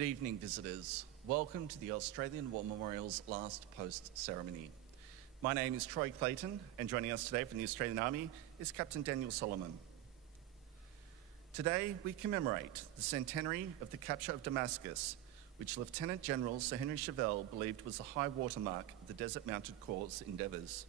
Good evening, visitors. Welcome to the Australian War Memorial's last post ceremony. My name is Troy Clayton, and joining us today from the Australian Army is Captain Daniel Solomon. Today, we commemorate the centenary of the capture of Damascus, which Lieutenant General Sir Henry Chauvel believed was the high watermark of the Desert Mounted Corps' endeavours.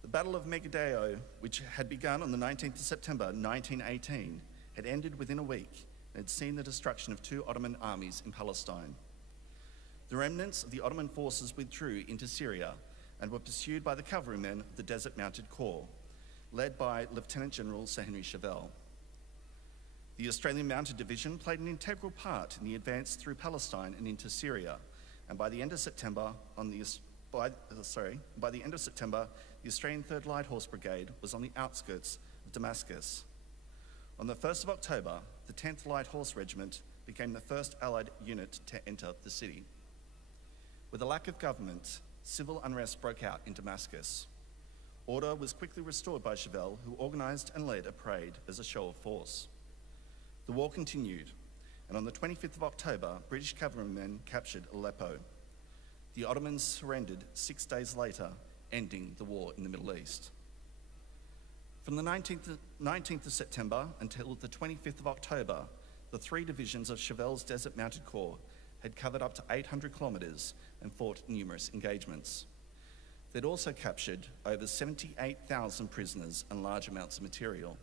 The Battle of Megiddo, which had begun on the 19th of September 1918, had ended within a week and had seen the destruction of two Ottoman armies in Palestine. The remnants of the Ottoman forces withdrew into Syria and were pursued by the cavalrymen of the Desert Mounted Corps, led by Lieutenant General Sir Henry Chauvel. The Australian Mounted Division played an integral part in the advance through Palestine and into Syria, and by the end of September, the Australian 3rd Light Horse Brigade was on the outskirts of Damascus. On the 1st of October, the 10th Light Horse Regiment became the first Allied unit to enter the city. With a lack of government, civil unrest broke out in Damascus. Order was quickly restored by Chauvel, who organised and led a parade as a show of force. The war continued, and on the 25th of October, British cavalrymen captured Aleppo. The Ottomans surrendered 6 days later, ending the war in the Middle East. From the 19th of September until the 25th of October, the three divisions of Chauvel's Desert Mounted Corps had covered up to 800 kilometres and fought numerous engagements. They'd also captured over 78,000 prisoners and large amounts of material.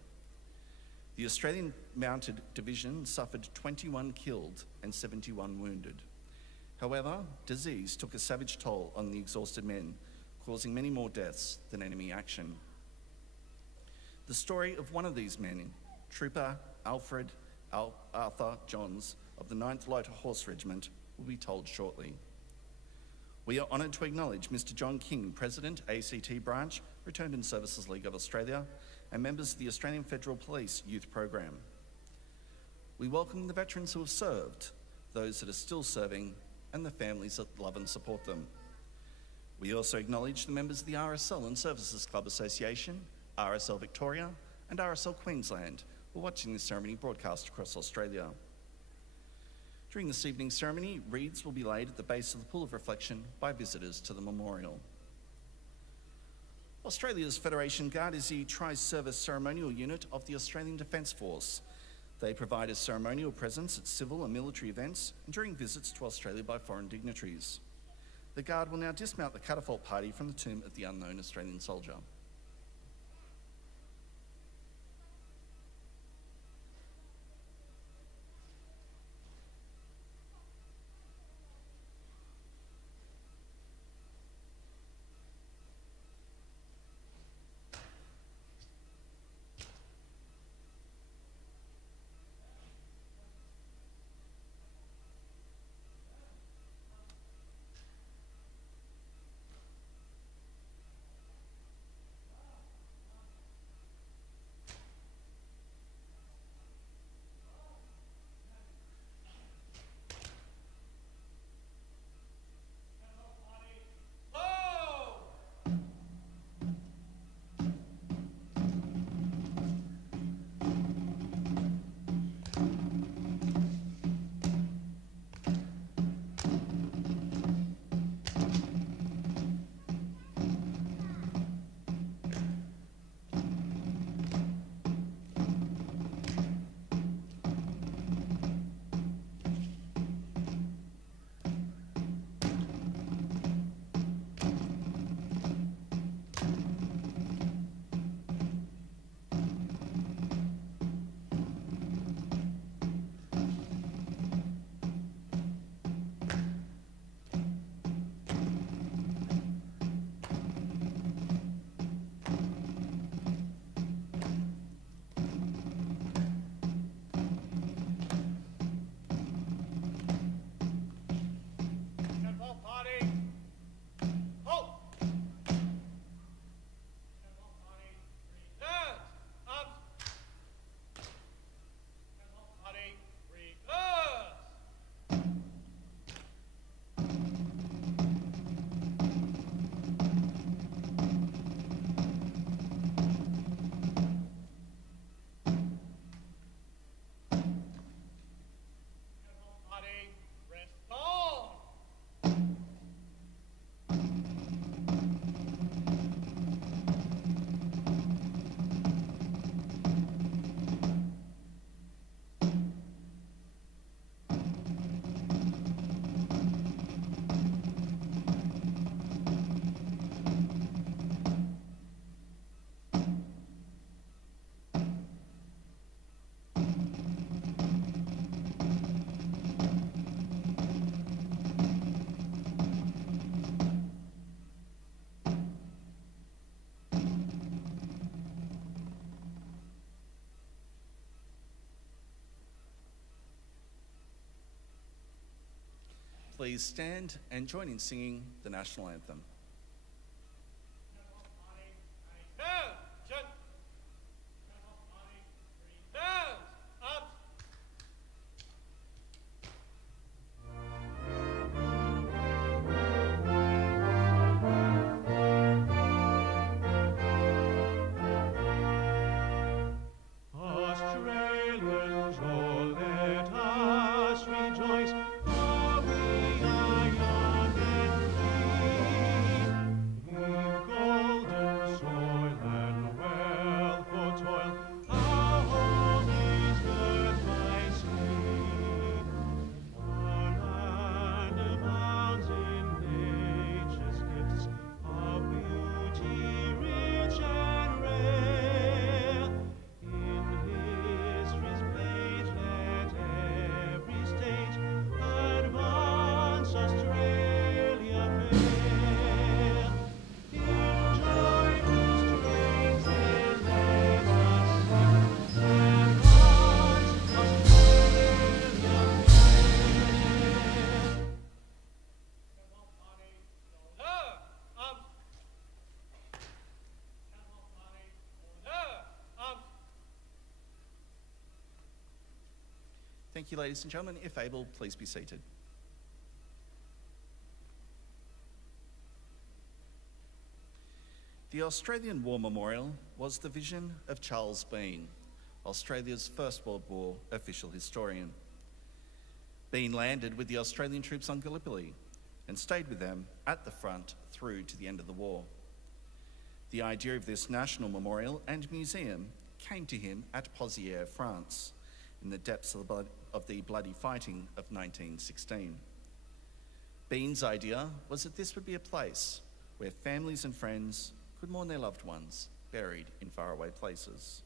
The Australian Mounted Division suffered 21 killed and 71 wounded. However, disease took a savage toll on the exhausted men, causing many more deaths than enemy action. The story of one of these men, Trooper Arthur Johns of the 9th Light Horse Regiment, will be told shortly. We are honoured to acknowledge Mr. John King, President, ACT Branch, Returned in Services League of Australia, and members of the Australian Federal Police Youth Program. We welcome the veterans who have served, those that are still serving, and the families that love and support them. We also acknowledge the members of the RSL and Services Club Association, RSL Victoria, and RSL Queensland who are watching this ceremony broadcast across Australia. During this evening's ceremony, wreaths will be laid at the base of the Pool of Reflection by visitors to the memorial. Australia's Federation Guard is the tri-service ceremonial unit of the Australian Defence Force. They provide a ceremonial presence at civil and military events and during visits to Australia by foreign dignitaries. The Guard will now dismount the catapult party from the tomb of the unknown Australian soldier. please stand and join in singing the national anthem. Thank you, ladies and gentlemen. If able, please be seated. The Australian War Memorial was the vision of Charles Bean, Australia's First World War official historian. Bean landed with the Australian troops on Gallipoli and stayed with them at the front through to the end of the war. The idea of this national memorial and museum came to him at Pozières, France, in the depths of the bloody fighting of 1916. Bean's idea was that this would be a place where families and friends could mourn their loved ones buried in faraway places.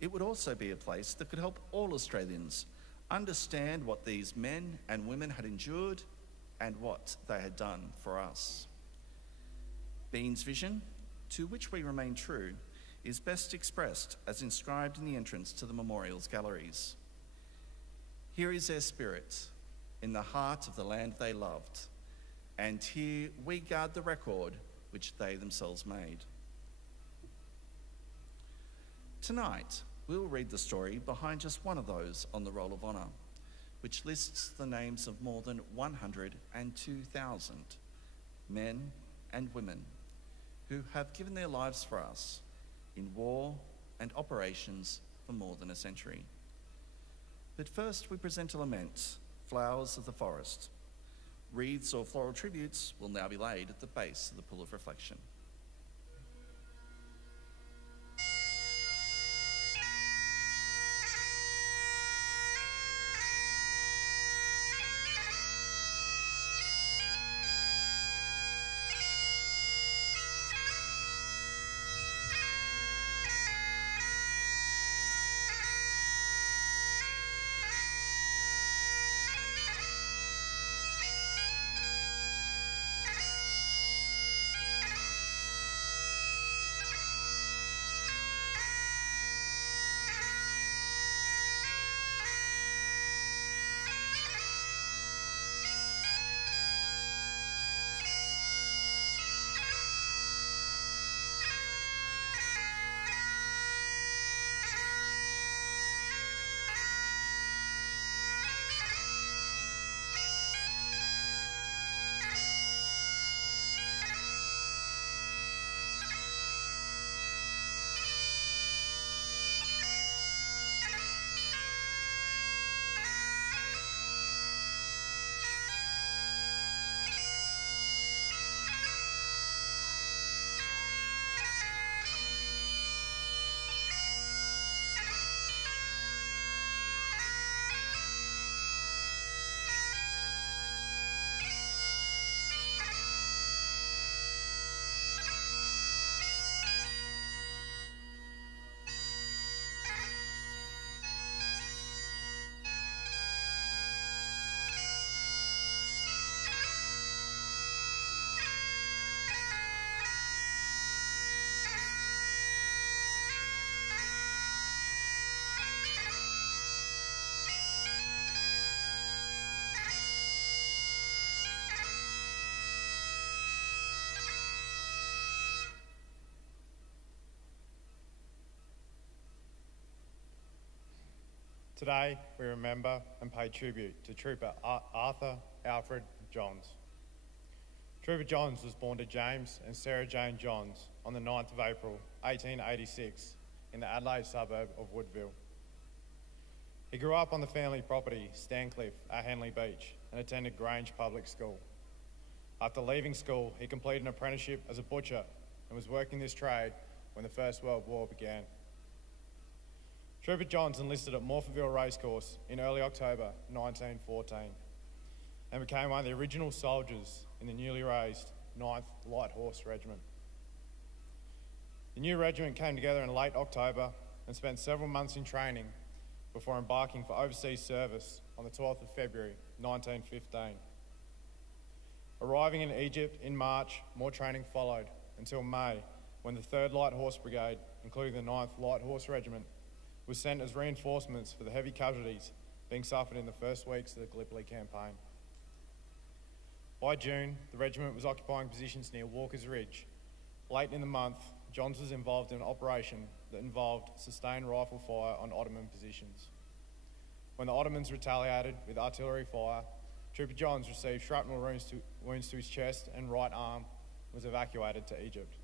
It would also be a place that could help all Australians understand what these men and women had endured and what they had done for us. Bean's vision, to which we remain true, is best expressed as inscribed in the entrance to the memorial's galleries. Here is their spirit, in the heart of the land they loved, and here we guard the record which they themselves made. Tonight, we'll read the story behind just one of those on the Roll of Honour, which lists the names of more than 102,000 men and women who have given their lives for us in war and operations for more than a century. But first we present a lament, Flowers of the Forest. Wreaths or floral tributes will now be laid at the base of the Pool of Reflection. Today, we remember and pay tribute to Trooper Arthur Alfred Johns. Trooper Johns was born to James and Sarah Jane Johns on the 9th of April, 1886, in the Adelaide suburb of Woodville. He grew up on the family property, Stancliffe, at Henley Beach, and attended Grange Public School. After leaving school, he completed an apprenticeship as a butcher and was working this trade when the First World War began. Trooper Johns enlisted at Morphettville Racecourse in early October 1914 and became one of the original soldiers in the newly raised 9th Light Horse Regiment. The new regiment came together in late October and spent several months in training before embarking for overseas service on the 12th of February 1915. Arriving in Egypt in March, more training followed until May, when the 3rd Light Horse Brigade, including the 9th Light Horse Regiment, was sent as reinforcements for the heavy casualties being suffered in the first weeks of the Gallipoli campaign. By June, the regiment was occupying positions near Walker's Ridge. Late in the month, Johns was involved in an operation that involved sustained rifle fire on Ottoman positions. When the Ottomans retaliated with artillery fire, Trooper Johns received shrapnel wounds to his chest and right arm and was evacuated to Egypt.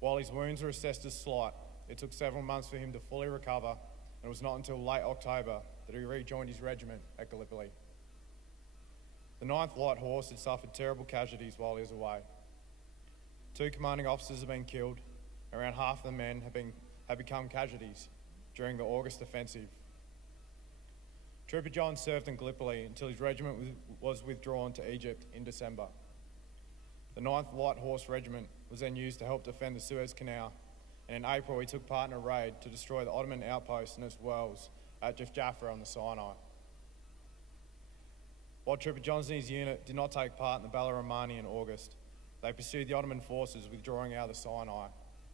While his wounds were assessed as slight, it took several months for him to fully recover, and it was not until late October that he rejoined his regiment at Gallipoli. The 9th Light Horse had suffered terrible casualties while he was away. 2 commanding officers had been killed, and around half the men had become casualties during the August offensive. Trooper Johns served in Gallipoli until his regiment was withdrawn to Egypt in December. The 9th Light Horse Regiment was then used to help defend the Suez Canal, and in April he took part in a raid to destroy the Ottoman outpost and its wells at Jaffa on the Sinai. While Trooper Johns and his unit did not take part in the Battle of Romani in August, they pursued the Ottoman forces withdrawing out of the Sinai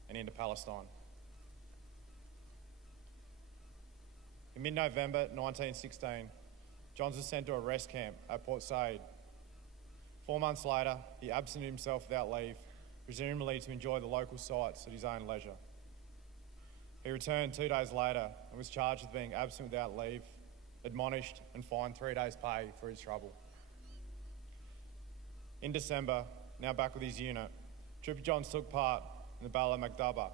and into Palestine. In mid-November 1916, Johns was sent to a rest camp at Port Said. 4 months later, he absented himself without leave, presumably to enjoy the local sights at his own leisure. He returned 2 days later and was charged with being absent without leave, admonished and fined 3 days' pay for his trouble. In December, now back with his unit, Trooper Johns took part in the Battle of Magdaba,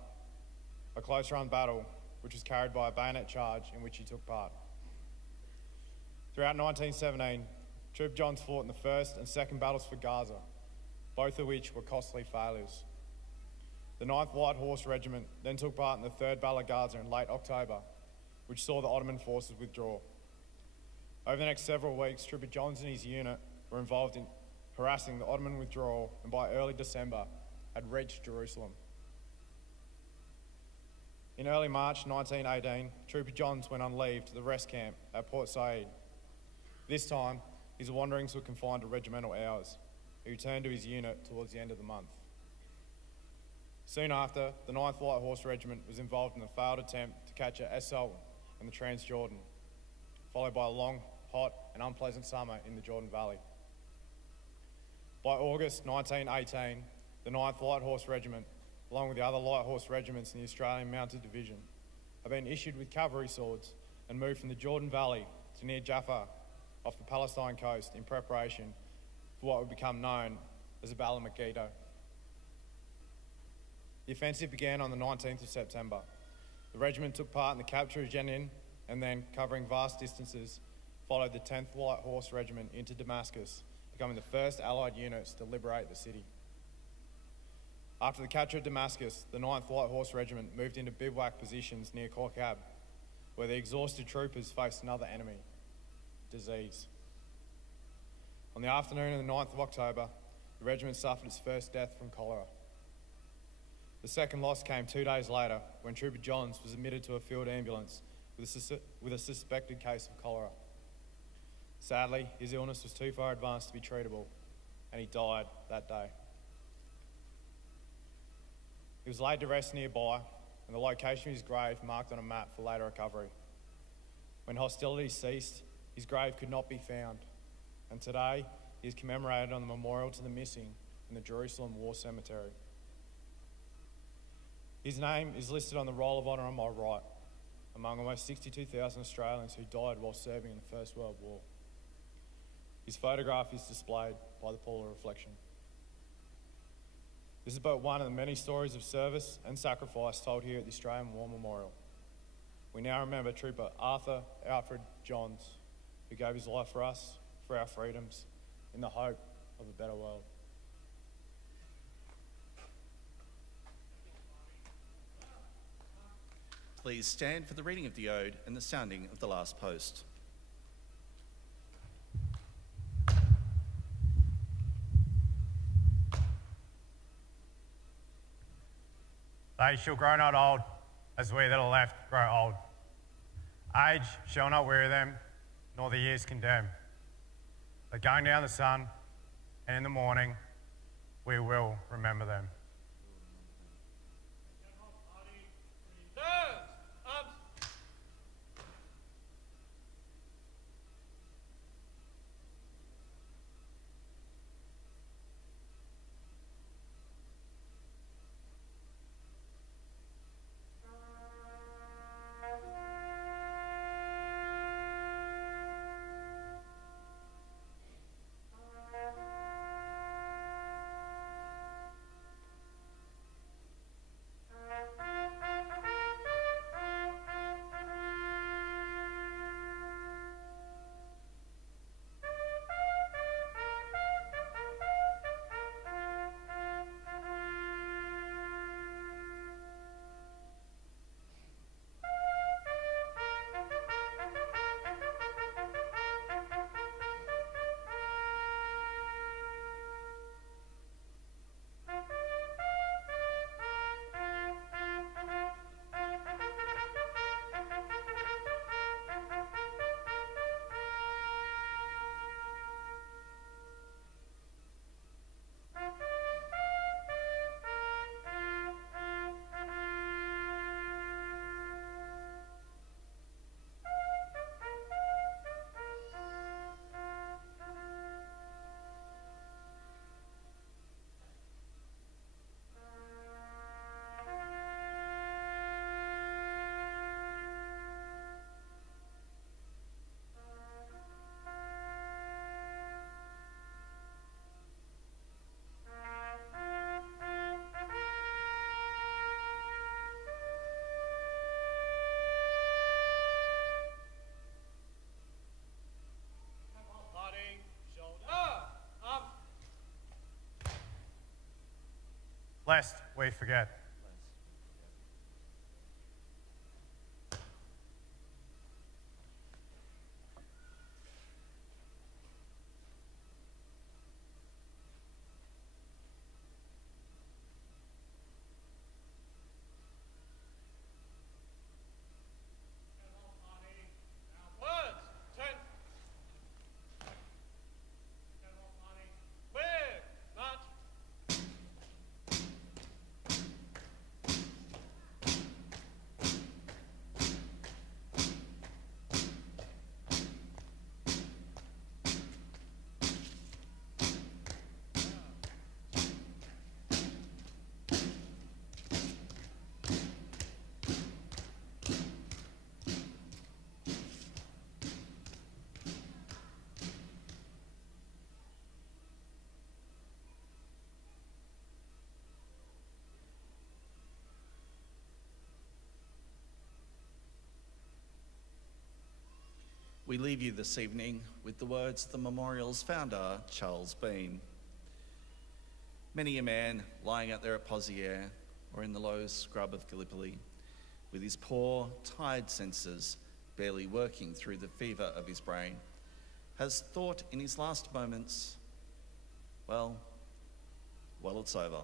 a close-run battle which was carried by a bayonet charge in which he took part. Throughout 1917, Trooper Johns fought in the first and second battles for Gaza, both of which were costly failures. The 9th Light Horse Regiment then took part in the 3rd Battle of Gaza in late October, which saw the Ottoman forces withdraw. Over the next several weeks, Trooper Johns and his unit were involved in harassing the Ottoman withdrawal, and by early December had reached Jerusalem. In early March 1918, Trooper Johns went on leave to the rest camp at Port Said. This time, his wanderings were confined to regimental hours. He returned to his unit towards the end of the month. Soon after, the 9th Light Horse Regiment was involved in a failed attempt to capture Essel in the Transjordan, followed by a long, hot and unpleasant summer in the Jordan Valley. By August 1918, the 9th Light Horse Regiment, along with the other light horse regiments in the Australian Mounted Division, had been issued with cavalry swords and moved from the Jordan Valley to near Jaffa off the Palestine coast in preparation for what would become known as the Battle of Megiddo. The offensive began on the 19th of September. The regiment took part in the capture of Jenin and then, covering vast distances, followed the 10th Light Horse Regiment into Damascus, becoming the first Allied units to liberate the city. After the capture of Damascus, the 9th Light Horse Regiment moved into bivouac positions near Korkab, where the exhausted troopers faced another enemy, disease. On the afternoon of the 9th of October, the regiment suffered its first death from cholera. The second loss came 2 days later when Trooper Johns was admitted to a field ambulance with a suspected case of cholera. Sadly, his illness was too far advanced to be treatable, and he died that day. He was laid to rest nearby, and the location of his grave marked on a map for later recovery. When hostilities ceased, his grave could not be found, and today he is commemorated on the memorial to the missing in the Jerusalem War Cemetery. His name is listed on the Roll of Honour on my right. among almost 62,000 Australians who died while serving in the First World War. His photograph is displayed by the Pool of Reflection. This is but one of the many stories of service and sacrifice told here at the Australian War Memorial. We now remember Trooper Arthur Alfred Johns, who gave his life for us, for our freedoms, in the hope of a better world. Please stand for the reading of the Ode and the sounding of the last post. They shall grow not old, as we that are left grow old. Age shall not weary them, nor the years condemn. But going down the sun, and in the morning, we will remember them. Lest we forget. We leave you this evening with the words of the memorial's founder, Charles Bean. Many a man lying out there at Poziere or in the low scrub of Gallipoli, with his poor, tired senses barely working through the fever of his brain, has thought in his last moments, well, it's over.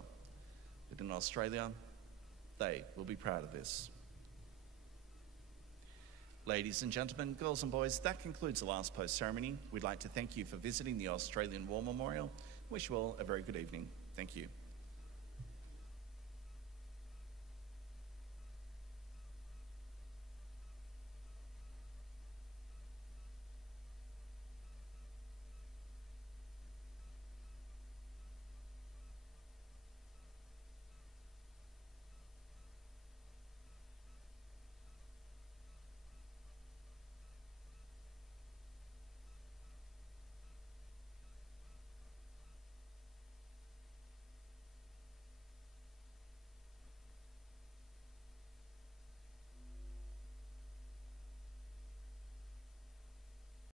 But in Australia, they will be proud of this. Ladies and gentlemen, girls and boys, that concludes the last post ceremony. We'd like to thank you for visiting the Australian War Memorial. Wish you all a very good evening. Thank you.